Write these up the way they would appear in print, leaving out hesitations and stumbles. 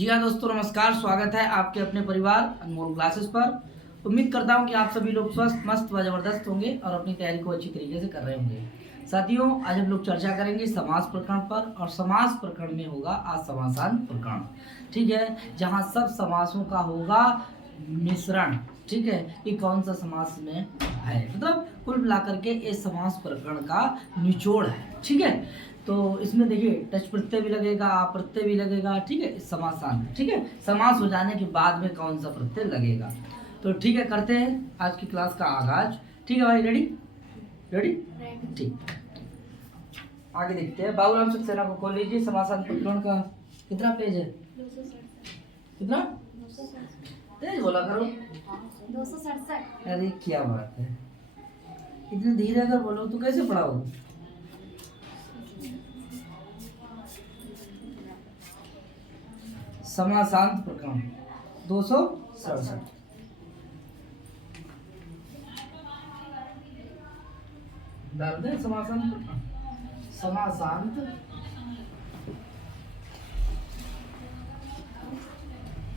जी हाँ दोस्तों, नमस्कार। स्वागत है आपके अपने परिवार अनमोल क्लासेस पर। उम्मीद करता हूँ कि आप सभी लोग स्वस्थ, मस्त व जबरदस्त होंगे और अपनी तैयारी को अच्छी तरीके से कर रहे होंगे। साथियों, आज हम लोग चर्चा करेंगे समास प्रकरण पर, और समास प्रकरण में होगा आज समासांत प्रकरण। ठीक है, जहाँ सब समासों का होगा मिश्रण। ठीक है, कि कौन सा समास में है, मतलब कुल मिलाकर के इस समास प्रकरण का निचोड़ है। ठीक है, तो इसमें देखिए टच प्रत्यय भी लगेगा, आप प्रत्यय भी लगेगा। ठीक है, समासांत। ठीक है, समास हो जाने के बाद में कौन सा प्रत्यय लगेगा। तो ठीक है, करते हैं आज की क्लास का आगाज। ठीक है भाई, रेडी रेडी? ठीक, आगे देखते हैं। बाबूराम सक्सेना को खोल लीजिए। समासांत प्रकरण का कितना पेज है? कितना? तेज बोला करो। 267। अरे क्या बात है, इतने धीरे अगर बोलो तो कैसे पढ़ाओगे? समासांत प्रकरण 267। डाल दें समासांत प्रकरण। समासांत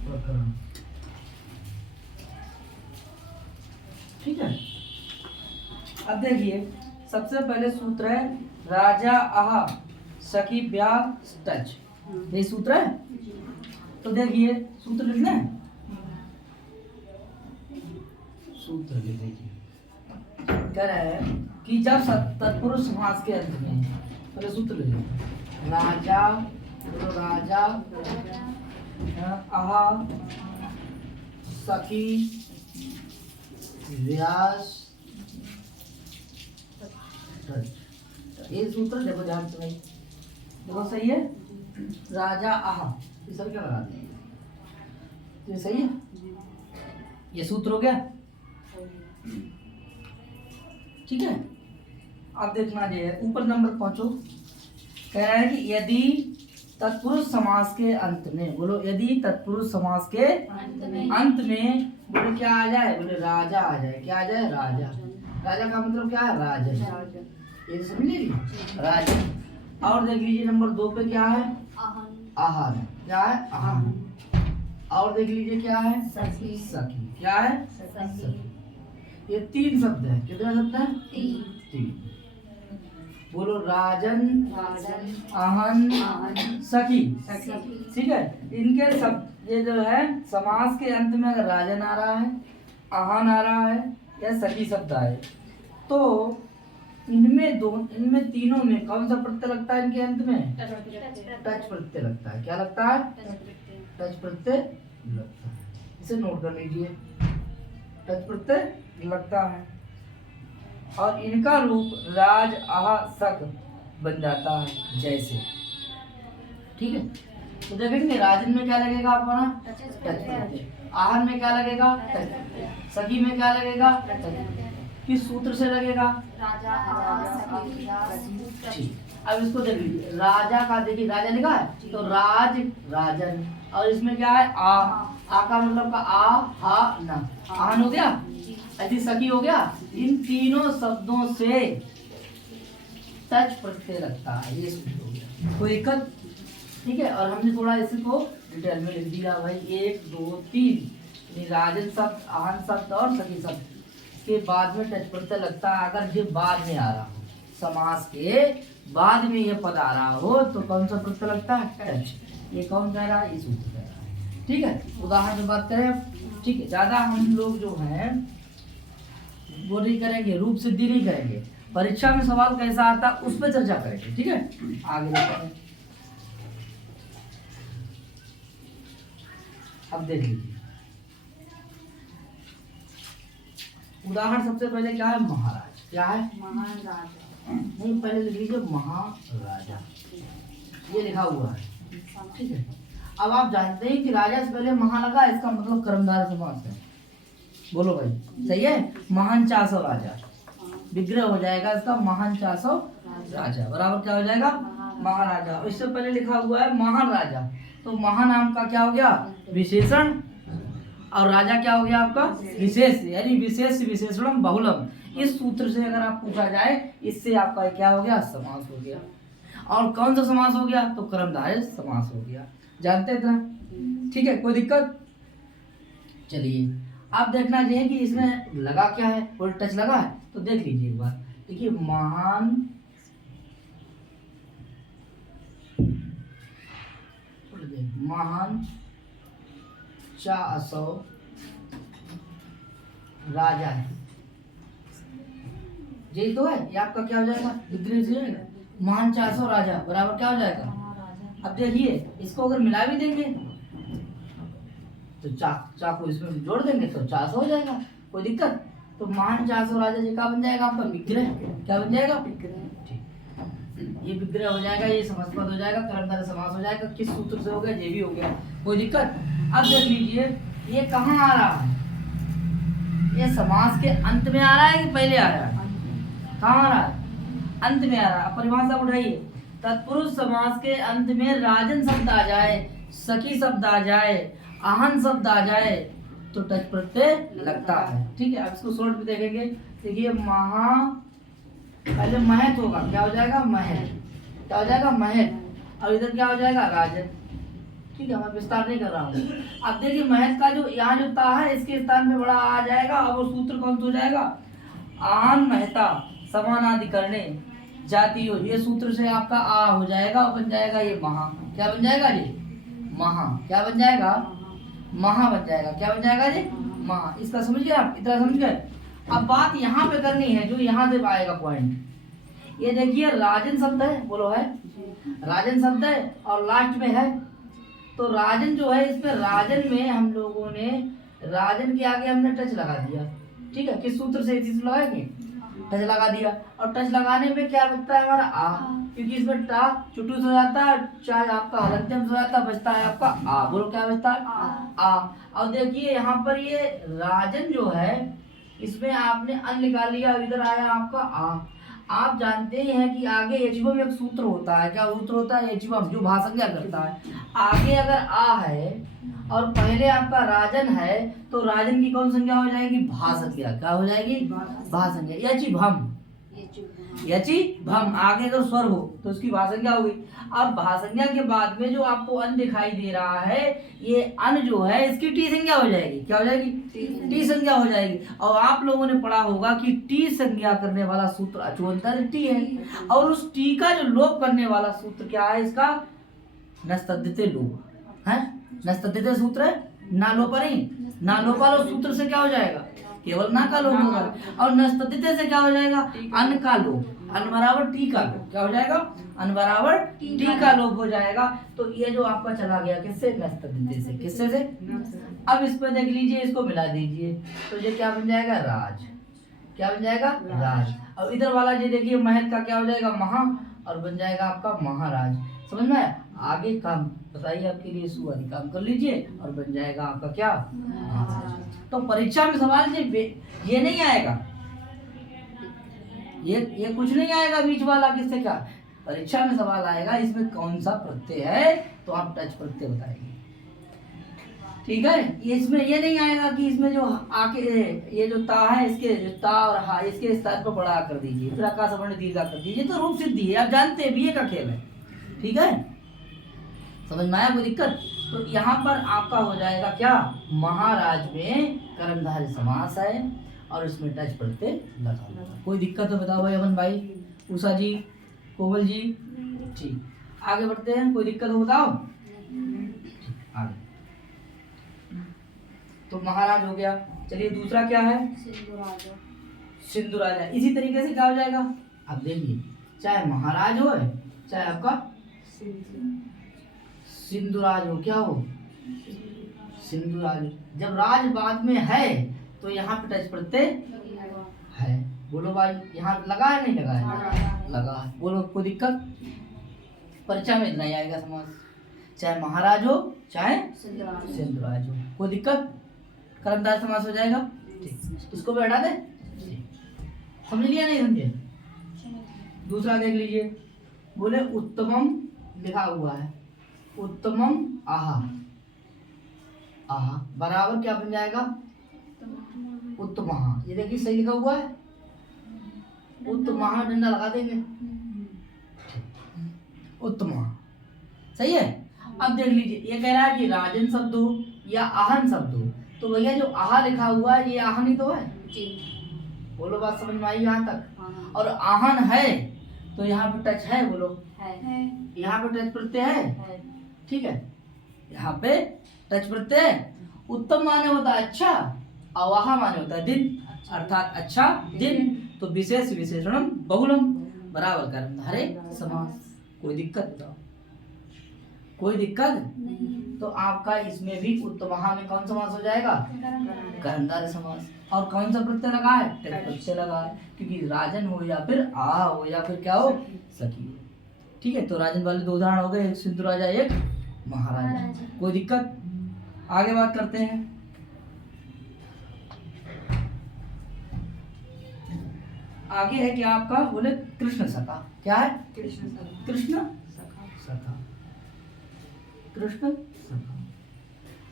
प्रकरण। ठीक है, अब देखिए सबसे पहले सूत्र है राजा आहा सखी ब्याह टच। ये सूत्र है। तो देखिए सूत्र लिखना है। सूत्र देखिए कह रहा है कि जब तत्पुरुष समास के अंत में, पहले सूत्र लिखिए। राजा राजा आहा सखी व्यास ये सूत्र देखो ध्यान से भाई, देखो सही है। राजा आहा ये सब क्या लगा दें, ये सही है। ये सूत्र हो गया। ठीक है, अब देखना ये ऊपर नंबर पहुंचो। कह रहा है कि यदि तत्पुरुष समास के अंत में, बोलो यदि तत्पुरुष समास के अंत में बोले क्या आ जाए, बोले राजा आ जाए। क्या आ जाए? राजा। राजा का मतलब क्या है? राजन। ये समझ लीजिए, राजन। और देख लीजिए नंबर 2 पे क्या है? आहार। क्या है? आहार। और देख लीजिए क्या है? सखी। सखी। क्या है? सखी। ये 3 शब्द है। कितने शब्द है? 3। बोलो राजन, आहन, सखी। ठीक है, इनके सब ये जो है समास के अंत में अगर राजन आ रहा है, आहन आ रहा है या सखी शब्द आए, तो इनमें तीनों में कौन सा प्रत्यय लगता है? इनके अंत में टच प्रत्यय लगता है। क्या लगता है? टच प्रत्यय लगता है। इसे नोट कर लीजिए, टच प्रत्यय लगता है। और इनका रूप राज आह सक बन जाता है जैसे। ठीक है, तो देखेंगे राजन में क्या लगेगा आपका? टच प्रत्यय। आहन में क्या लगेगा? टच। सखी में क्या लगेगा? टच। किस सूत्र से लगेगा? राजा। ठीक, अब इसको देख लीजिए। राजा का देखिए, राजा लिखा है तो राज राजन, और इसमें क्या है? आ का मतलब का आ हा ना, आहन हो गया। ऐसी सखी हो गया। इन तीनों शब्दों से टच प्रत्यय लगता है। ये सूत्र हो गया तो एक। ठीक है, और हमने थोड़ा इसको डिटेल में लिख दिया भाई। 1 2 3 राजन शब्द, आहन शब्द और सखी शब्द के बाद में टच प्रत्यय लगता है। अगर ये बाद में आ रहा हो, समास के बाद में ये पद आ रहा हो, तो कौन सा प्रत्यय लगता है? टच। ये कौन कह रहा है? ये सूत्र कह रहा है। ठीक है, उदाहरण में बात करें। ठीक है, ज्यादा हम लोग जो है वो नहीं करेंगे, रूप सिद्धि नहीं करेंगे। परीक्षा में सवाल कैसा आता है उस पर चर्चा करेंगे। ठीक है, आगे देखते हैं। अब देख लीजिए उदाहरण। सबसे पहले क्या है? महाराज। क्या है? महाराजा। नहीं, पहले लिख लीजिए महाराजा, ये लिखा हुआ है। ठीक है, अब आप जानते हैं कि राजा से पहले महा लगा, इसका मतलब कर्मधारय समास है। बोलो भाई, सही है। महान चासो राजा, विग्रह हो जाएगा इसका महान चासो राजा, बराबर क्या हो जाएगा? महाराजा। इससे पहले लिखा हुआ है महान राजा, तो महानाम का क्या हो गया? विशेषण, और राजा क्या हो गया आपका? विशेष, यानी विशेष विशेषणम बहुलम। इस सूत्र से अगर आप पूछा जाए, इससे आपका क्या हो गया? समास हो गया। और कौन सा समास हो गया? तो कर्मधारय समास हो गया। जानते हैं इतना? ठीक है, कोई दिक्कत? चलिए आप देखना चाहिए कि इसमें लगा क्या है, फुल टच लगा है तो देख लीजिए एक बार। देखिए महान चासो राजा है, यही तो है। ये आपका क्या हो जाएगा? विग्रह से जाएगा। महान चासो राजा बराबर क्या हो जाएगा? अब देखिए इसको अगर मिला भी देंगे तो चाकू इसमें जोड़ देंगे तो 400 हो जाएगा, कोई दिक्कत? तो महान 400 राजा जी का बन जाएगा आपका विग्रह। क्या बन जाएगा? विग्रह। ये विग्रह हो जाएगा, ये समासपद हो जाएगा, कर्मधारय समास हो जाएगा। किस सूत्र से हो गया? ये भी हो गया, कोई दिक्कत? अब देख लीजिए ये कहाँ आ रहा है? ये समास के अंत में आ रहा है कि पहले आ रहा है? कहाँ आ रहा है? अंत में आ रहा है। परिभाषा उठाइए, तत्पुरुष समास के अंत में राजन शब्द आ जाए, सखी शब्द आ जाए, आहन शब्द आ जाए तो टच प्रत्यय लगता है। ठीक है, अब इसको शॉर्ट में देखेंगे। देखिए महा पहले महत होगा, क्या हो जाएगा? महत। क्या हो जाएगा? महत। और इधर क्या हो जाएगा? राजन। ठीक है, मैं विस्तार नहीं कर रहा हूँ। अब देखिए महत का जो यहाँ जो ता है इसके स्थान में बड़ा आ जाएगा और वो सूत्र कौन सा हो जाएगा? आन महता समानाधिकरणे जाति हो, ये सूत्र से आपका आ हो जाएगा और बन जाएगा ये महा। क्या बन जाएगा जी? महा। क्या बन जाएगा? महा बन जाएगा। क्या बन जाएगा जी? महा। इसका समझ गए आप? इतना समझ गए? अब बात यहाँ पे करनी है जो यहाँ से आएगा पॉइंट। ये देखिए राजन शब्द है, बोलो है? राजन शब्द है और लास्ट में है तो राजन जो है इसमें राजन में हम लोगों ने राजन के आगे हमने टच लगा दिया। ठीक है, किस सूत्र से? इसी से लगाएंगे, टच लगा दिया। और टच लगाने में क्या बचता है हमारा? आ, क्योंकि इसमें टा चुटू हो जाता है, चाहे आपका हलंत्यम हो जाता है, बचता है आपका आ। बोलो क्या बचता है? आ। और देखिए यहाँ पर ये राजन जो है इसमें आपने अन निकाल लिया, इधर आया आपका आ। आप जानते ही हैं कि आगे एचबम एक सूत्र होता है। क्या सूत्र होता है? एचबम, जो भाषंज्ञा करता है। आगे अगर आ है और पहले आपका राजन है तो राजन की कौन संज्ञा हो जाएगी? भाषंज्ञा। क्या हो जाएगी? भाषंज्ञा। यचिभम, यचिभम। आगे अगर स्वर हो तो उसकी भाषंज्ञा हो गई। अब भाषंज्ञा के बाद में जो आपको अन दिखाई दे रहा है ये अन जो है इसकी टी संज्ञा हो जाएगी। क्या हो जाएगी? टी संज्ञा हो जाएगी। और आप लोगों ने पढ़ा होगा कि टी संज्ञा करने वाला सूत्र अचुअंतर टी है और उस टी का जो लोप करने वाला सूत्र क्या है इसका? नस्तद्धिते लोप है। नस्तद्धिते सूत्र है, ना लोपा नहीं, ना लोपा लो सूत्र से क्या हो जाएगा? केवल ना का लोप होगा। और नस्तद्धिते से क्या हो जाएगा? अन का लोप। अन बराबर टी का लोप। क्या हो जाएगा? अन बराबर टी का लोप हो जाएगा। तो ये जो आपका चला गया किससे? नस्तद्धिते से। किससे से? अब इस पर देख लीजिए, इसको मिला दीजिए तो ये क्या बन जाएगा? राज। क्या बन जाएगा? राज। और इधर वाला ये देखिए महत का क्या हो जाएगा? महा और बन जाएगा आपका महाराज। समझ में आया? आगे काम बताइए आपके लिए सुअधिक काम कर लीजिए और बन जाएगा आपका क्या? तो परीक्षा में सवाल ये नहीं आएगा, ये कुछ नहीं आएगा बीच वाला किससे क्या। परीक्षा में सवाल आएगा इसमें कौन सा प्रत्यय है तो आप टच प्रत्यय बताएंगे। ठीक है, इसमें ये नहीं आएगा कि इसमें जो आके ये जो ता है इसके जो ता और हा इसके स्थान पर बड़ा कर दीजिए, फिर आकाश वर्ण दीर्घा कर दीजिए, तो रूप सिद्धि है। आप जानते हैं बीए का खेल है। ठीक है, समझ में आया? कोई दिक्कत? तो यहाँ पर आपका हो जाएगा क्या? महाराज में कर्मधारय समास है और इसमें टच प्रत्यय लगा। कोई दिक्कत तो बताओ भाई अमन भाई, उषा जी, कोमल जी। ठीक, आगे बढ़ते हैं। कोई दिक्कत हो बताओ। आगे तो महाराज हो गया। चलिए दूसरा क्या है? सिंधु राजा। इसी तरीके से क्या हो जाएगा? अब देखिए चाहे महाराज हो चाहे आपका सिंधुराज हो, क्या हो? सिंधुराज। जब राज बाद में है तो यहाँ पे टच प्रत्यय है। बोलो भाई, यहाँ लगा है नहीं लगा है? लगा है। बोलो कोई दिक्कत? परीक्षा में इतना ही आएगा समास, चाहे महाराज हो चाहे सिंधुराज हो। कोई दिक्कत? कर्मधारय समास हो जाएगा। ठीक, इसको भी हटा दे। समझ लिया नहीं समझे? दूसरा देख लीजिए, बोले उत्तमम लिखा हुआ है, उत्तमम आहा। आहा बराबर क्या बन जाएगा? उत्तमहा। ये देखिए सही लिखा हुआ है, उत्तमहा डंडा लगा देंगे। उत्तमा। सही है। अब देख लीजिए, ये कह रहा है कि राजन शब्द हो या आहन शब्द हो, तो भैया जो आहा लिखा हुआ है ये आहन ही तो है जी। बोलो, बात समझ में आई यहाँ तक। हाँ। और आहन है तो यहाँ पे टच है, बोलो है। यहाँ पे टच प्रत्यय है, है। ठीक है, यहाँ पे टच प्रत्यय है। उत्तम माने होता है अच्छा, अवाहा माने होता है दिन, अर्थात अच्छा दिन। तो विशेष विशेषणम बहुलम बराबर कर्मधारे समास। कोई दिक्कत बताओ, कोई दिक्कत नहीं। तो आपका इसमें भी उत्तमहा में कौन समास हो जाएगा, कर्मधारय समास। और कौन सा प्रत्यय लगा है, टच प्रत्यय लगा है, क्योंकि राजन हो या फिर आ हो या फिर क्या हो, सखी हो। ठीक है, तो राजन वाले 2 उदाहरण हो गए, एक सिंधु राजा एक महाराजा। कोई दिक्कत, आगे बात करते हैं। आगे है कि आपका बोले कृष्ण सखा। क्या है, कृष्ण सखा। कृष्ण सखा। सखा, कृष्ण सखा।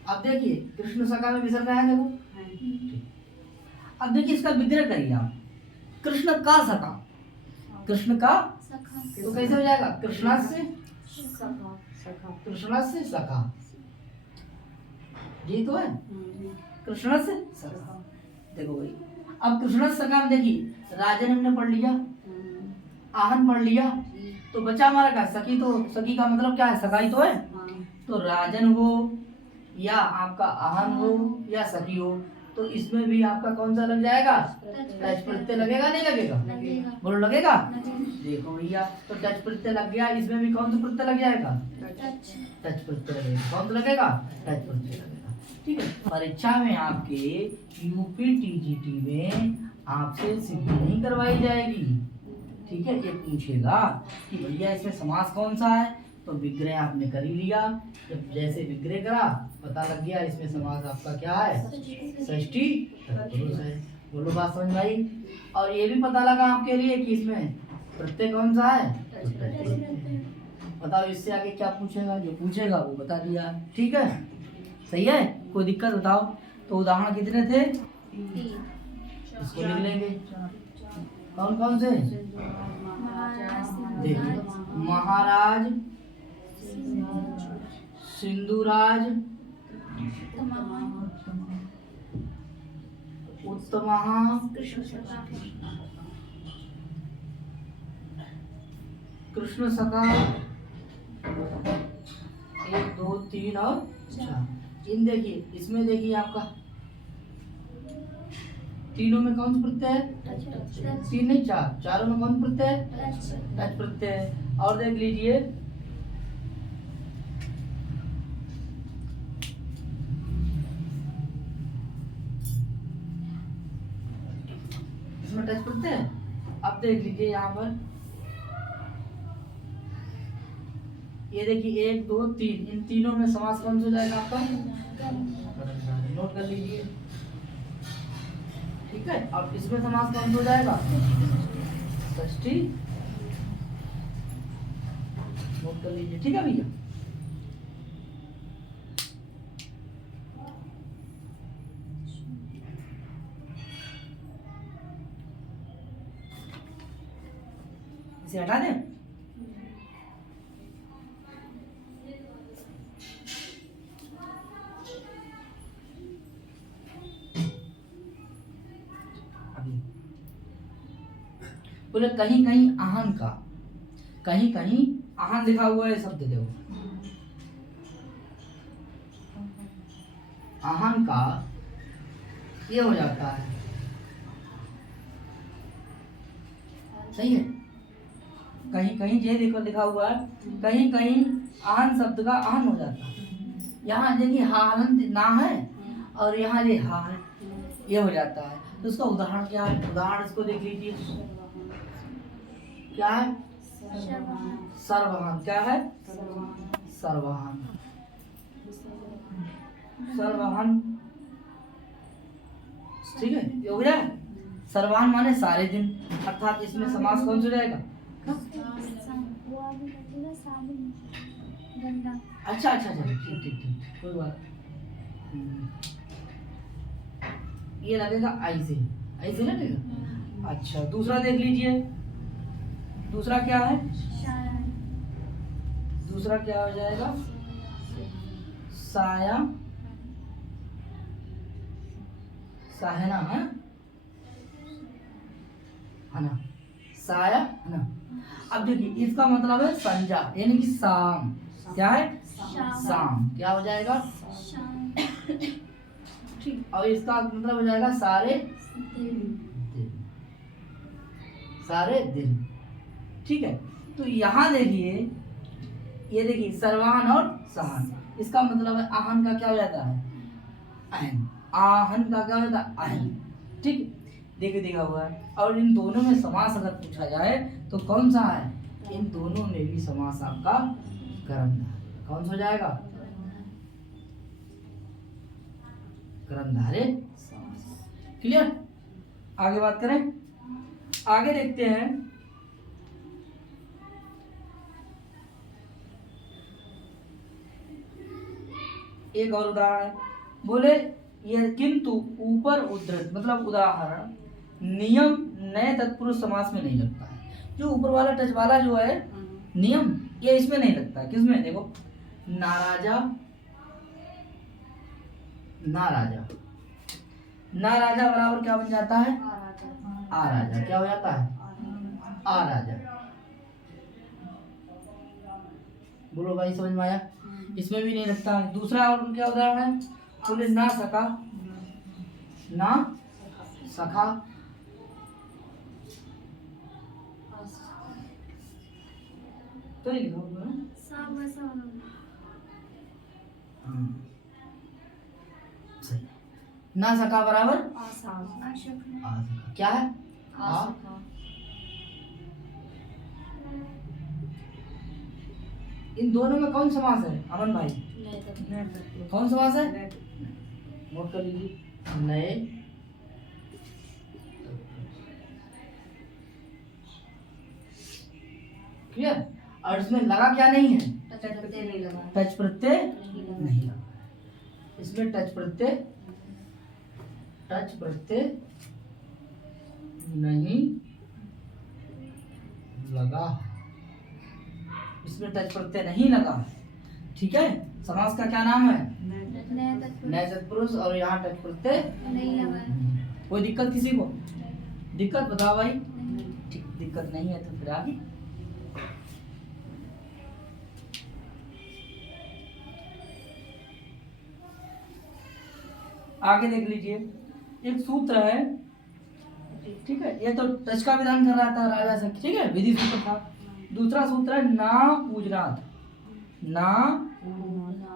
अब देखिए कृष्ण सखा में विसर्ग है, देखो। अब देखिए इसका विग्रह करिए आप, कृष्ण का सखा, कृष्ण का सखा। तो कैसे हो जाएगा, कृष्णा से सखा। सखा। कृष्णा से सखा, ये तो है, कृष्णा से सखा। देखो भाई, अब कृष्णा से सखा में देखिए राजन हमने पढ़ लिया, आहन पढ़ लिया, तो बचा हमारा क्या, सखी। तो सखी का मतलब क्या है, सगाई तो है। तो राजन हो या आपका आहन हो या सखी हो, तो इसमें भी आपका कौन सा लग जाएगा, टच प्रत्यय लगेगा, नहीं लगेगा, बोलो लगेगा। देखो भैया, तो टच प्रत्यय लग गया, इसमें भी कौन सा प्रत्यय लग जाएगा, टच प्रत्यय लगेगा। कौन सा लगेगा, टच प्रत्यय लगेगा। ठीक है, परीक्षा में आपके यूपी टीजीटी में आपसे सिद्धि नहीं करवाई जाएगी। ठीक है, ये पूछेगा कि भैया इसमें समास कौन सा है, तो विग्रह आपने कर ही लिया। जब जैसे विग्रह करा पता लग गया इसमें समास आपका क्या है, षष्ठी तत्पुरुष है। बोलो, बात समझ में आई। और ये भी पता लगा आपके लिए कि इसमें प्रत्यय कौन सा है, बताओ इससे आगे क्या पूछेगा, जो पूछेगा वो बता दिया। ठीक है, सही है, कोई दिक्कत बताओ। तो उदाहरण कितने थे, इसको लिख लेंगे, कौन कौन से, देखिए महाराज, सिंधुराज, उत्तमहा, कृष्ण सखा, 1 2 3 और 4। इन देखिए, इसमें देखिए आपका तीनों में कौन सा प्रत्यय है, 3 नहीं 4, चारों में कौन प्रत्यय है, टच प्रत्यय है। और देख लीजिए इसमें टच प्रत्यय है। अब देख लीजिए यहाँ पर, ये देखिए 1 2 3, इन तीनों में समास कौन सा हो जाएगा आपका, नोट कर लीजिए। ठीक है, अब इसमें समास कौन सा हो जाएगा, षष्ठी, नोट कर लीजिए। ठीक है भैया, इसे हटा दें। बोले कहीं कहीं आहन का, कहीं कहीं आहन लिखा हुआ है शब्द, देखो आहन का ये हो जाता है, सही है। कहीं कहीं ये देखो लिखा हुआ है, कहीं कहीं आहन शब्द का आहन हो जाता है। यहाँ देखिए हाहन ना है और यहाँ ये हा है, ये हो जाता है। तो उसका उदाहरण क्या है, उदाहरण इसको देख लीजिए, क्या है, सर्वहान। क्या है, सर्वहान, सर्वहान। ठीक है, ये हो गया। सर्वहान माने सारे दिन, अर्थात इसमें समास कौन सा जाएगा, अच्छा अच्छा अच्छा, ठीक ठीक ठीक, कोई बात। ये लगेगा ऐसे, ऐसे लगेगा। अच्छा, दूसरा देख लीजिए, दूसरा क्या है, दूसरा क्या हो जाएगा? साया साहना है ना, साया है ना। अब देखिए इसका मतलब है संजा यानी कि शाम। क्या है? शाम। क्या हो जाएगा? ठीक। और इसका मतलब हो जाएगा सारे दिन, सारे दिन। ठीक है। तो यहाँ देखिए, ये देखिए सर्वान और सहान, इसका मतलब है आहन का क्या हो जाता है? अहन। आहन का क्या हो जाता है? अहन। ठीक, देखिए देखा हुआ है। और इन दोनों में समास अगर पूछा जाए तो कौन सा है? इन दोनों में भी समास आपका कर्मधारय। कौन सा हो जाएगा? कर्मधारय। क्लियर? आगे बात करें, आगे देखते हैं। एक और उदाहरण है, बोले ये किंतु ऊपर उद्धृत मतलब उदाहरण नियम नए तत्पुरुष समास में नहीं लगता है। जो ऊपर वाला टच वाला जो है नियम, ये इसमें नहीं लगता। किसमें? देखो, नाराजा, नाराजा, नाराजा बराबर क्या बन जाता है? आ राजा। क्या हो जाता है? आ राजा। बोलो भाई, समझ में आया? इसमें भी नहीं लगता है। दूसरा और क्या उदाहरण है? बोले ना सका, ना सखा, तो नहीं लिखा हुआ है। सही। ना सका बराबर आ सका। क्या है? आ। इन दोनों में कौन समास है अमन भाई? कौन समास है? नोट कर लीजिए, नए क्लियर। और इसमें लगा क्या नहीं है? टच प्रत्यय नहीं लगा। इसमें टच प्रत्यय नहीं लगा। इसमें टच प्रत्यय नहीं लगा। ठीक है। समास का क्या नाम है? नए तत्पुरुष। और यहाँ टच प्रत्यय नहीं लगा। कोई दिक्कत किसी को? दिक्कत बताओ भाई। ठीक, दिक्कत नहीं है तो फिर आगे। आगे देख लीजिए, एक सूत्र है। ठीक है, ये तो टच का विधान कर रहा था राजा से। ठीक है, विधि सूत्र था। दूसरा सूत्र है ना पूजनाथ। ना,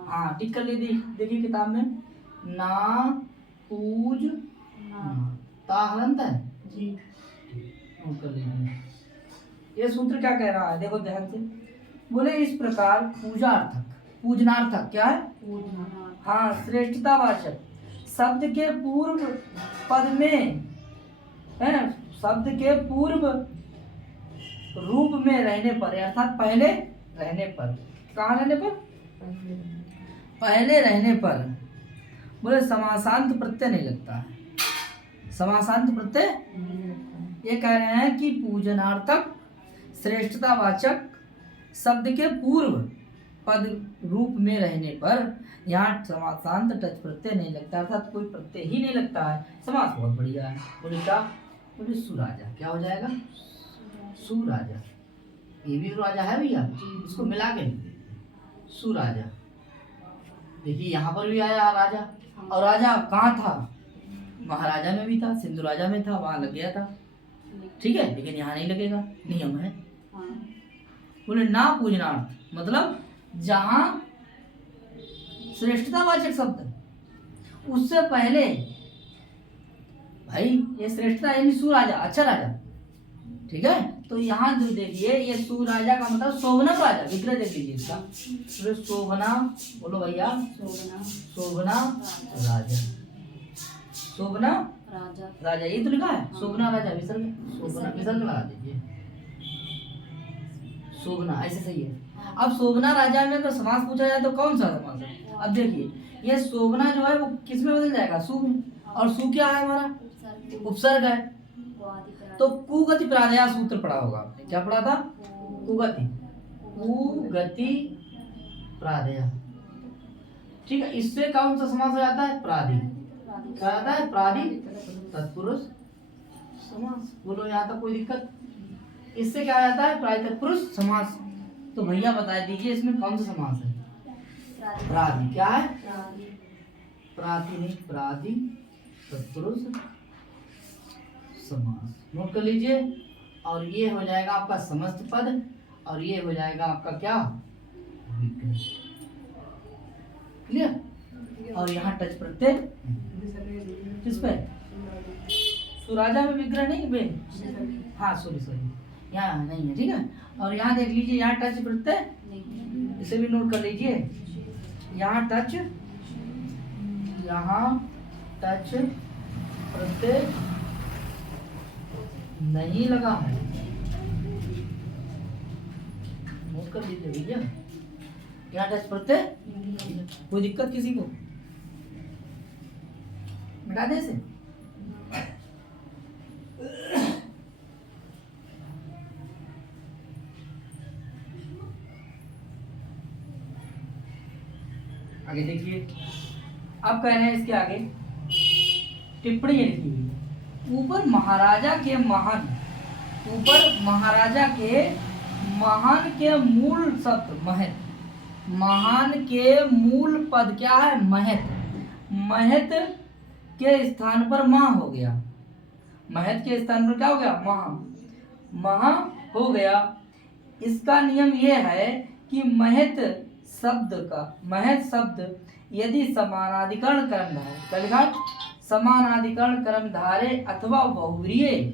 हाँ टिक कर लीजिए, देखिए किताब में, ना पूज ताहलंत है जी। नोट कर लीजिए। ये सूत्र क्या कह रहा है? देखो ध्यान से। बोले इस प्रकार पूजार्थक, पूजनार्थक क्या है? हाँ, श्रेष्ठतावाचक शब्द के पूर्व पद में है, शब्द के पूर्व रूप में रहने पर, अर्थात पहले रहने पर। कहाँ रहने पर? पहले रहने पर। बोले समासांत प्रत्यय नहीं लगता है। समासांत प्रत्यय, ये कह रहे हैं कि पूजनार्थक श्रेष्ठतावाचक शब्द के पूर्व पद रूप में रहने पर यहाँ समासांत टच प्रत्यय नहीं लगता, अर्थात कोई प्रत्यय ही नहीं लगता है। समास बहुत बढ़िया है। बोले क्या? बोले सुराजा। क्या हो जाएगा? सुराजा। ये भी राजा है भैया, इसको मिला के सुराजा। देखिए यहाँ पर भी आया राजा, और राजा कहाँ था? महाराजा में भी था, सिंधु राजा में था, वहां लग गया था। ठीक है, लेकिन यहाँ नहीं लगेगा, नियम है। बोले ना पूजनार्थ मतलब जहां श्रेष्ठतावाचक शब्द उससे पहले, भाई ये श्रेष्ठता यानी सुराजा, अच्छा राजा। ठीक है, तो यहाँ जो देखिए ये सुराजा का मतलब शोभना राजा। विग्रह देख लीजिए इसका। तो शोभना, बोलो भैया, शोभना राजा। शोभना राजा, ये तो लिखा है शोभना राजा, विसर्ग, शोभना विसर्ग लगा दीजिए। शोभना ऐसे सही है। अब शोभना राजा में अगर समास पूछा जाए तो कौन सा समास है? अब देखिए ये शोभना जो है वो किस में बदल जाएगा? सु में। और सु क्या है? हमारा उपसर्ग है। तो कुगति प्राधेय सूत्र पढ़ा होगा आपने। क्या पढ़ा था? कुगति, कुगति प्राधेय। ठीक है, इससे कौन सा समास हो जाता है? प्राधि। क्या आता है? प्राधि तत्पुरुष समास। बोलो यहाँ तक कोई दिक्कत? इससे क्या आ जाता है? प्राधि तत्पुरुष समास। तो भैया बता दीजिए इसमें कौन सा समास है? प्राधि। क्या है? प्रातिनिधिक प्राधि तत्पुरुष समास। नोट कर लीजिए। और ये हो जाएगा आपका समस्त पद, और ये हो जाएगा आपका क्या? विग्रह। क्लियर? और यहाँ टच प्रत्यय किस पे? सुराजा में विग्रह नहीं बे? हाँ सॉरी यहाँ नहीं है। ठीक है, और यहाँ देख लीजिए, यहाँ टच प्रत्यय, इसे भी नोट कर लीजिए। यहाँ टच, यहाँ टच प्रत्यय नहीं लगा है। नोट कर लीजिए भैया, यहाँ टच प्रत्यय। कोई दिक्कत किसी को? मिटा दे इसे। आगे देखिए, अब कह रहे हैं इसके आगे टिप्पणी लिखी हुई है। ऊपर महाराजा के महान, ऊपर महाराजा के महान के मूल शब्द महत, महान के मूल पद क्या है? महत। महत के स्थान पर महा हो गया। महत के स्थान पर क्या हो गया? महा। महा हो गया। इसका नियम यह है कि महत शब्द का, महत शब्द यदि समानाधिकरण कर्मधारय, क्या लिखा? समानाधिकरण कर्मधारय अथवा बहुव्रीहि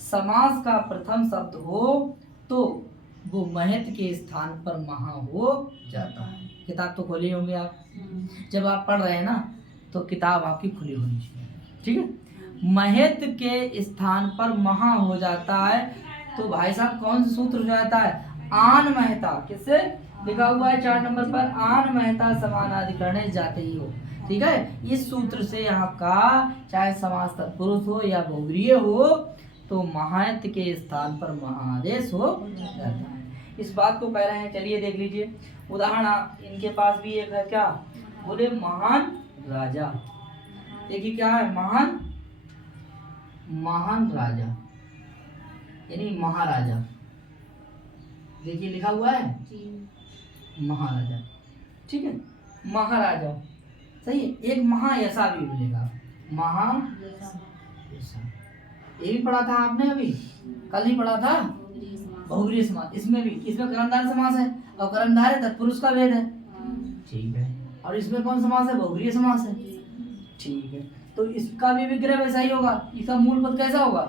समास का प्रथम शब्द हो तो वो महत के स्थान पर महा हो जाता है। किताब तो खोले होंगे आप, जब आप पढ़ रहे हैं ना तो किताब आपकी खुली होनी चाहिए। ठीक है, महत के स्थान पर महा हो जाता है तो भाई साहब कौन सा सूत्र हो जाता है? आन महता। किससे लिखा हुआ है 4 नंबर पर? आन महता समानाधिकरण जाते ही हो। ठीक है, इस सूत्र से आपका चाहे समास तत्पुरुष हो या बहुव्रीहि हो तो महत के स्थान पर महाआदेश हो जाता है। इस बात को कह रहे हैं। चलिए देख लीजिए उदाहरण, इनके पास भी एक है। क्या बोले? महान राजा। देखिए क्या है? महान, महान राजा यानी महाराजा। देखिए लिखा हुआ है महाराजा। ठीक है, महाराजा सही है। एक महायशा भी मिलेगा, महायशा। ये भी पढ़ा था आपने, अभी कल ही पढ़ा था। बहुव्रीहि समास, इसमें भी, इसमें कर्मधारय समास है और कर्मधारय तत्पुरुष का भेद है। ठीक है, और इसमें कौन समास है? बहुव्रीहि समास है। ठीक है, तो इसका भी विग्रह वैसा ही होगा। इसका मूल पद कैसा होगा?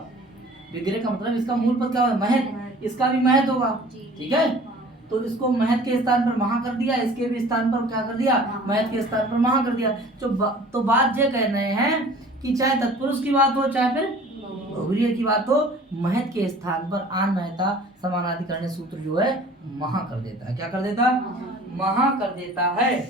विग्रह का मतलब इसका मूल पद क्या होगा? महत। इसका भी महत होगा। ठीक है, तो इसको महत के स्थान पर महा कर दिया, इसके भी स्थान पर क्या कर दिया? महत के स्थान पर महा कर दिया। तो बात ये कह रहे हैं कि चाहे तत्पुरुष की बात हो चाहे फिर बहुव्रीहि की बात हो, महत के स्थान पर आन महता समानाधिकरण सूत्र जो है महा कर देता है। क्या कर देता है? महा कर देता है।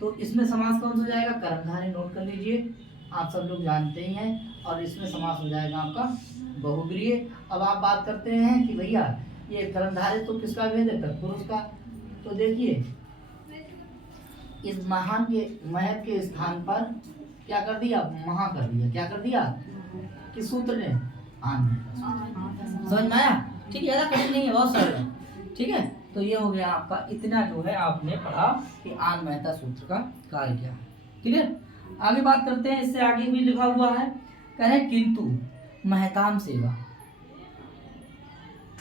तो इसमें समास कौन सा हो जाएगा? कर्मधारय। नोट कर लीजिए, आप सब लोग जानते ही हैं। और इसमें समास हो जाएगा आपका बहुव्रीहि। अब आप बात करते हैं कि भैया ये कर्मधारय तो किसका भेद है? तत्पुरुष का। तो देखिए इस महान के, महत के स्थान पर क्या कर दिया? महा कर दिया। क्या कर दिया? किस सूत्र ने? आन महता। समझ में आया? ठीक है, ज्यादा कठिन नहीं है, बहुत सरल है। ठीक है, तो ये हो गया आपका, इतना जो है आपने पढ़ा कि आन महता सूत्र का कार्य क्या है। क्लियर? आगे बात करते हैं। इससे आगे भी लिखा हुआ है, कह रहे हैं किंतु महताम सेवा,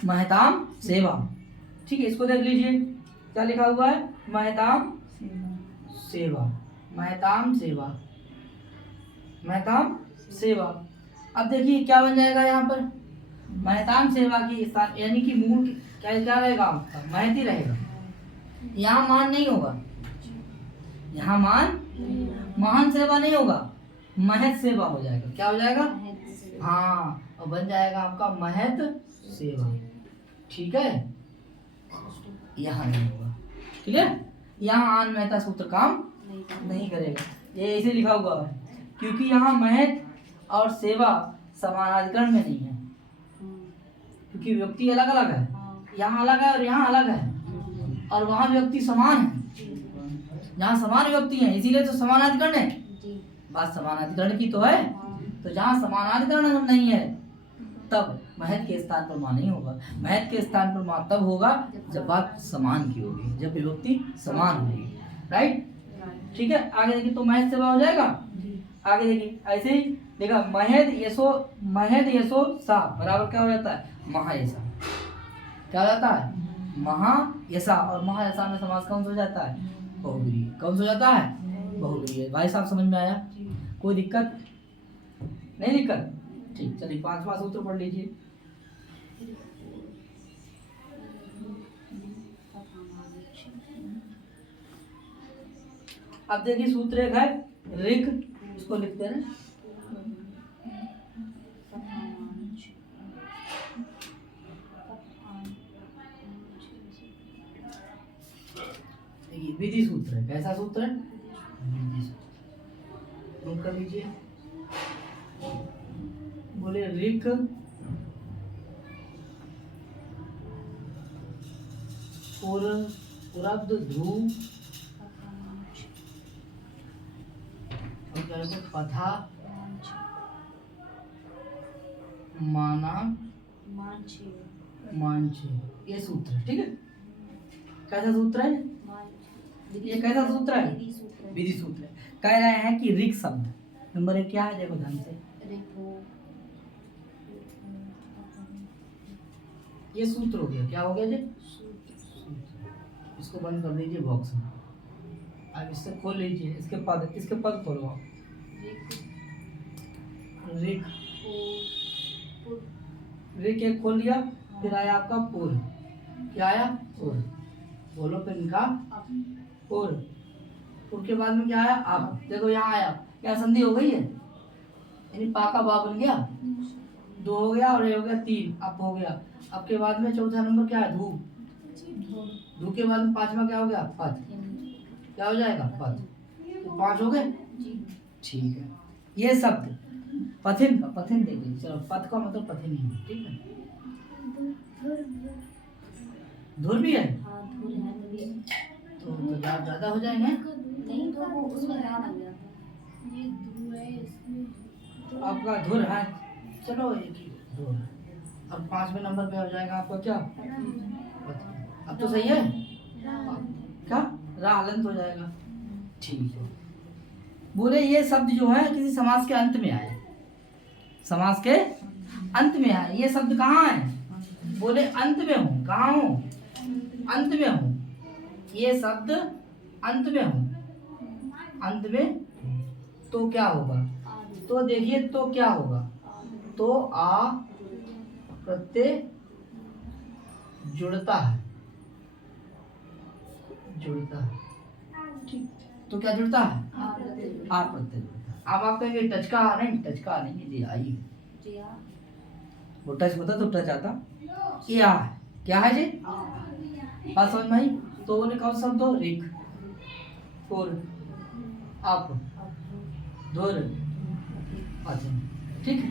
महताम सेवा। ठीक है, इसको देख लीजिए क्या लिखा हुआ है? महताम सेवा, महताम सेवा, महताम सेवा। अब देखिए क्या बन जाएगा यहाँ पर? महताम सेवा की स्थान यानी कि मूल क्या क्या रहेगा आपका? महत ही रहेगा। यहाँ मान नहीं होगा, यहाँ मान, महान सेवा नहीं होगा, महत सेवा हो जाएगा। क्या हो जाएगा? हाँ, और बन जाएगा आपका महत सेवा। ठीक है, यहाँ नहीं होगा। ठीक है, यहाँ आन महता सूत्र काम नहीं करेगा। ये ऐसे लिखा हुआ है क्योंकि यहाँ महत और सेवा समानाधिकरण में नहीं है, क्योंकि व्यक्ति अलग अलग है। यहाँ अलग है और यहाँ अलग है। और वहाँ व्यक्ति समान है, जी जहाँ समान व्यक्ति हैं, इसीलिए तो समानाधिकरण है। जी बात समानाधिकरण की तो है। हाँ तो जहाँ समानाधिकरण नहीं है तब महत के स्थान पर मां नहीं होगा। महत के स्थान पर मां तब होगा जब बात समान की होगी, जब विभक्ति समान होगी। राइट, ठीक है। आगे देखिए, तो महत से बा हो जाएगा। जी आगे देखिए, ऐसे ही देखा, महद यशो सा बराबर क्या हो जाता है, महायशा। क्या हो जाता है, महायशा। और महायशा में समास कौन सा हो जाता है, बहुब्रीहि। कौन सा हो जाता है, बहुब्रीहि है। भाई साहब समझ में आया, कोई दिक्कत नहीं? दिक्कत, ठीक। चलिए 5वां सूत्र पढ़ लीजिए। अब देखिए, सूत्र एक है ऋक, इसको लिखते हैं। देखिए, विधि सूत्र है। कैसा सूत्र है, विधि सूत्र। नोट कर लीजिए। बोले ऋक पुरब्ध ध्रुव पथा माना मांझे, ये सूत्र है। ठीक है, कैसा सूत्र है, ये कैसा सूत्र है, विधि सूत्र है। कह रहे हैं कि ऋक शब्द नंबर 1 क्या है, देखो ध्यान से। ये सूत्र हो गया, क्या हो गया जी, इसको बंद कर दीजिए बॉक्स में। अब इससे खोल लीजिए, इसके पद खोलो आप। ऋक, ऋक एक खोल लिया, फिर आया आपका पुर। क्या आया, पुर। बोलो फिर इनका पुर। पुर के बाद में क्या आया, आप। देखो यहाँ आया, क्या संधि हो गई है, यानी पा का बा बन गया, 2 हो गया और ये हो गया 3, अब हो गया। अब के बाद में चौथा नंबर क्या है, धू। धू के बाद में 5वां क्या हो गया, पद। क्या हो जाएगा, पद। तो 5 हो गए, ठीक है। ये शब्द पथिन का, पथिन देख लीजिए। चलो, पद का मतलब पथिन ही है, ठीक है। धुर भी है, तो ज्यादा हो जाएंगे। आपका धुर है, चलो एक ही धुर है। अब 5वें नंबर पे हो जाएगा आपका क्या, अब तो सही है, क्या रा हलंत हो जाएगा, ठीक है। बोले ये शब्द जो है किसी समास के अंत में आए, समास के अंत में आए। ये शब्द कहाँ है, बोले अंत में हूँ। कहाँ हूँ, अंत में हूँ। ये शब्द अंत में हूँ, अंत में। तो क्या होगा, तो देखिए तो क्या होगा, तो आ प्रत्यय जुड़ता है, जुड़ता है, ठीक। तो क्या जुड़ता है, आ प्रत्यय जुड़ता है। अब आप कहेंगे टच का नहीं, टच का नहीं, जी आई है। वो टच होता तो टच आता, ये आ है। क्या है जी, बात समझ में आई। तो बोले कौन शब्द हो, ऋक, पुर, आप, धुर, पथिन, ठीक है।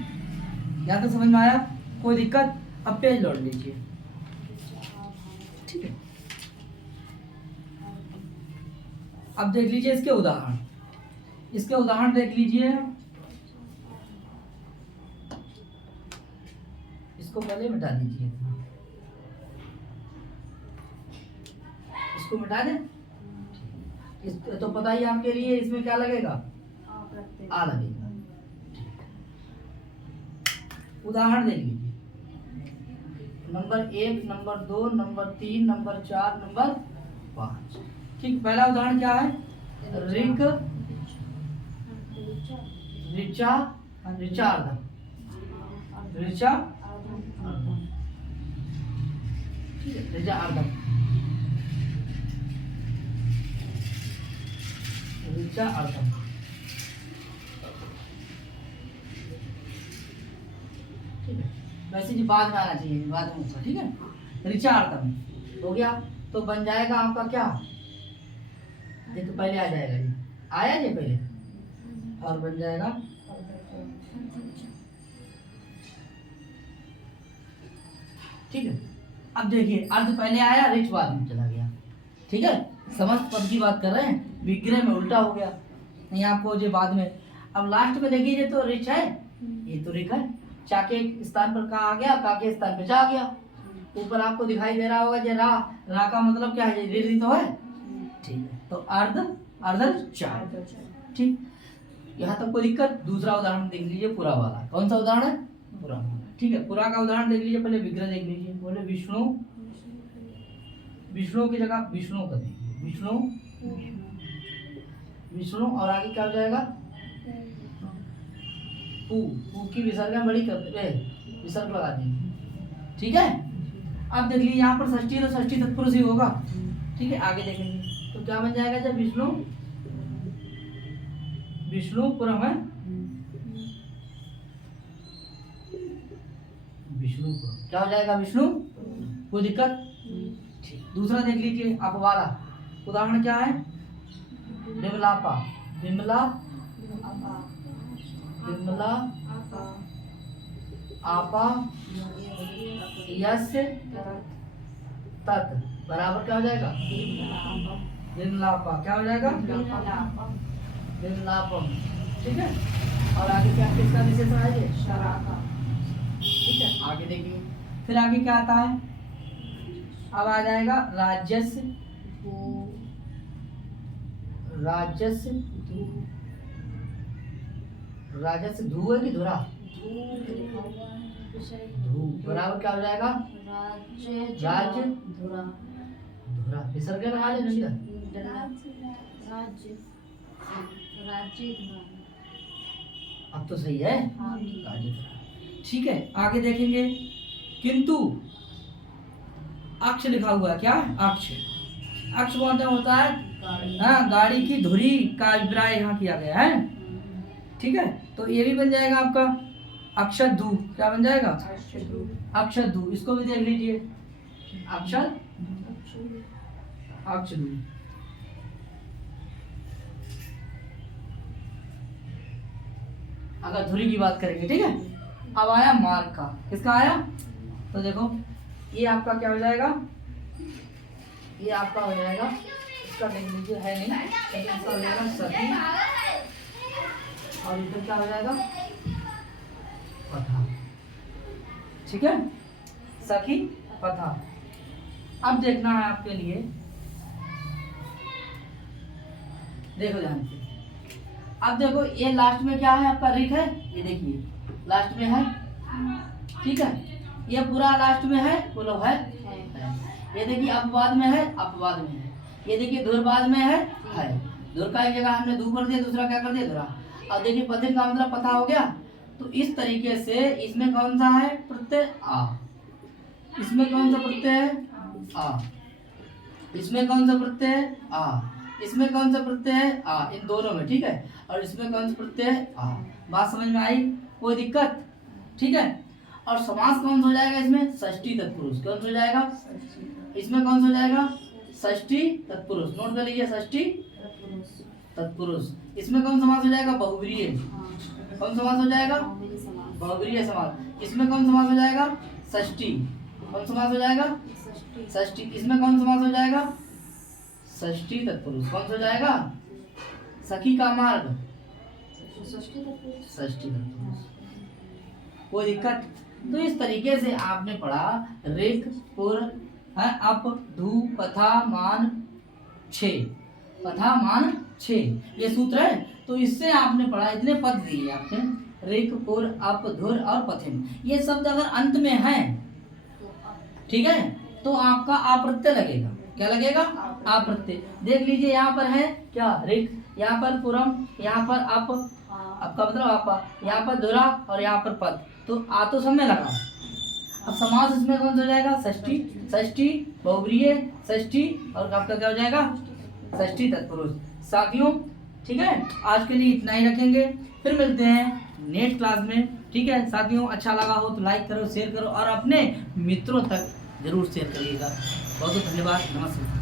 यहाँ तक समझ में आया, कोई दिक्कत। अब पेज लौट लीजिए, ठीक है। अब देख लीजिए इसके उदाहरण, इसके उदाहरण देख लीजिए। इसको पहले मिटा दीजिए, इसको मिटा दें। तो पता ही आपके लिए, इसमें क्या लगेगा, आ लगेगा। उदाहरण देख लीजिए, number 1, number 2, number 3, number 4, number 5, ठीक। पहला उदाहरण क्या है, ऋक, ऋचा, ऋचार्धम, ऋचा, ठीक है, ऋचार्धम, ऋचार्धम, ठीक है। वैसे जी बाद में आना चाहिए, बाद में होगा, ठीक है। ऋचार्धम हो गया, तो बन जाएगा आपका क्या, देखो पहले आ जाएगा जी, आया जी पहले, और बन जाएगा ठीक है। अब देखिए अर्ध पहले आया, रिच बाद में चला गया। ठीक है, समस्त पद की बात कर रहे हैं, विग्रह में उल्टा हो गया, नहीं आपको जो बाद में। अब लास्ट में देखिए, ये तो रिच है, ये तो रिक है, चा के स्थान पर का आ गया, का के स्थान पे जा आ गया। ऊपर आपको दिखाई दे रहा होगा, ये रा का मतलब क्या है, री तो है, ठीक है, तो अर्ध अर्ध चा, ठीक। यहाँ तक कोई दिक्कत? दूसरा उदाहरण देख लीजिए, पूरा वाला। कौन सा उदाहरण है? पूरा वाला, ठीक है। पूरा का उदाहरण देख लीजिए, पहले विग्रह देख लीजिए। बोले विष्णु, विष्णु की जगह विष्णु कर दीजिए, विष्णु विष्णु, और आगे क्या हो जाएगा? पू, पू की विसर्ग बड़ी कर दे, विसर्ग लगा देंगे, ठीक है। अब देख लीजिए यहाँ पर षष्ठी, तो षष्ठी तत्पुरुष ही होगा, ठीक है। आगे देखेंगे तो क्या बन जाएगा, जब विष्णु, विष्णुपुरम है, विष्णुपुरम क्या हो जाएगा, विष्णु, कोई दिक्कत? ठीक। दूसरा देख लीजिए, अपवाला, उदाहरण क्या है? विमलापा, विमला, विमला, आपा, यस्य, तत्, बराबर क्या हो जाएगा? विमलापा, क्या हो जाएगा? विमलापम, ठीक है। और आगे क्या, किसका विशेषण है ये? ठीक है, आगे देखिए, फिर आगे क्या आता है? अब आ जाएगा राज्यस्य, राजस्य, राजस्य धू है कि धुरा? धू, बराबर क्या हो जाएगा? राज्य, धुरा, विसर्ग लगा ले नहीं अब तो सही है, राज्य, ठीक है। आगे देखेंगे, किंतु अक्ष लिखा हुआ है, क्या? अक्ष, अक्ष कौन सा होता है? हाँ, गाड़ी की धुरी का अभिप्राय यहाँ किया गया है, ठीक है। तो ये भी बन जाएगा आपका अक्षधु, क्या बन जाएगा? अक्षधु, इसको भी देख लीजिए, अक्षर, अक्षधु। अगर धुरी की बात करेंगे, ठीक है। अब आया मार्ग का, किसका आया? तो देखो, ये आपका क्या हो जाएगा? ये आपका हो जाएगा, इसका देख लीजिए, है नहीं, लेकिन इसका हो जाएगा सखी, और इधर क्या हो जाएगा? पथा, ठीक है, सखी, पथा। अब देखना है आपके लिए, देखो ध्यान से। अब देखो, ये लास्ट में क्या है आपका? रिक है, ये देखिए लास्ट में है, ठीक है। ये पूरा लास्ट में है, बोलो है। ये देखिए अपवाद में है, अपवाद में है। ये देखिए धुरवाद में है। धुर का एक जगह हमने धू कर दिया, दूसरा क्या कर दिया? धुरा। अब देखिए पथिन का मतलब पता हो गया। तो इस तरीके से इसमें कौन सा है प्रत्यय? आ। इसमें कौन सा प्रत्यय है? आ। इसमें कौन सा प्रत्यय है? आ। इसमें कौन सा प्रत्यय है? आ। इन दोनों में, ठीक है। और इसमें कौन सा प्रत्यय है? आ। बात समझ में आई? कोई दिक्कत? ठीक है। और समास कौन सा हो जाएगा इसमें? षष्ठी तत्पुरुष। कौन सा हो जाएगा? इसमें कौन सा हो जाएगा? षष्ठी तत्पुरुष। नोट कर लीजिए, षष्ठी तत्पुरुष। इसमें कौन समास हो जाएगा? बहुव्रीहि। कौन समास हो जाएगा? बहुव्रीहि समास। इसमें कौन समास हो जाएगा? षष्ठी। कौन समास हो जाएगा? षष्ठी। इसमें कौन समास हो जाएगा? षष्ठी तत्पुरुष। कौन सा हो जाएगा? सखी का मार्ग, षष्ठी तत्पुरुष। कोई दिक्कत? तो इस तरीके से आपने पढ़ा ऋक पुर अप धू पथा मान छे। पथा मान छे ये सूत्र है। तो इससे आपने पढ़ा, इतने पद दिए आपने, ऋक पुर अप धुर और पथिन। ये शब्द अगर अंत में है, ठीक है, तो आपका अप्रत्यय लगेगा। क्या लगेगा? अप्रत्यय। देख लीजिए यहाँ पर है क्या? ऋक, यहाँ पर पुरम, यहाँ पर अप, आपका मतलब आपा, यहाँ पर धुरा और यहाँ पर पद। तो आ तो सब में लगा। अब समास इसमें कौन सा हो जाएगा? षष्ठी। षष्ठी बहुव्रीहि, षष्ठी और आपका क्या हो जाएगा? षष्ठी तत्पुरुष। साथियों ठीक है, आज के लिए इतना ही रखेंगे, फिर मिलते हैं नेक्स्ट क्लास में। ठीक है साथियों, अच्छा लगा हो तो लाइक करो, शेयर करो और अपने मित्रों तक जरूर शेयर करिएगा। बहुत बहुत धन्यवाद। नमस्कार।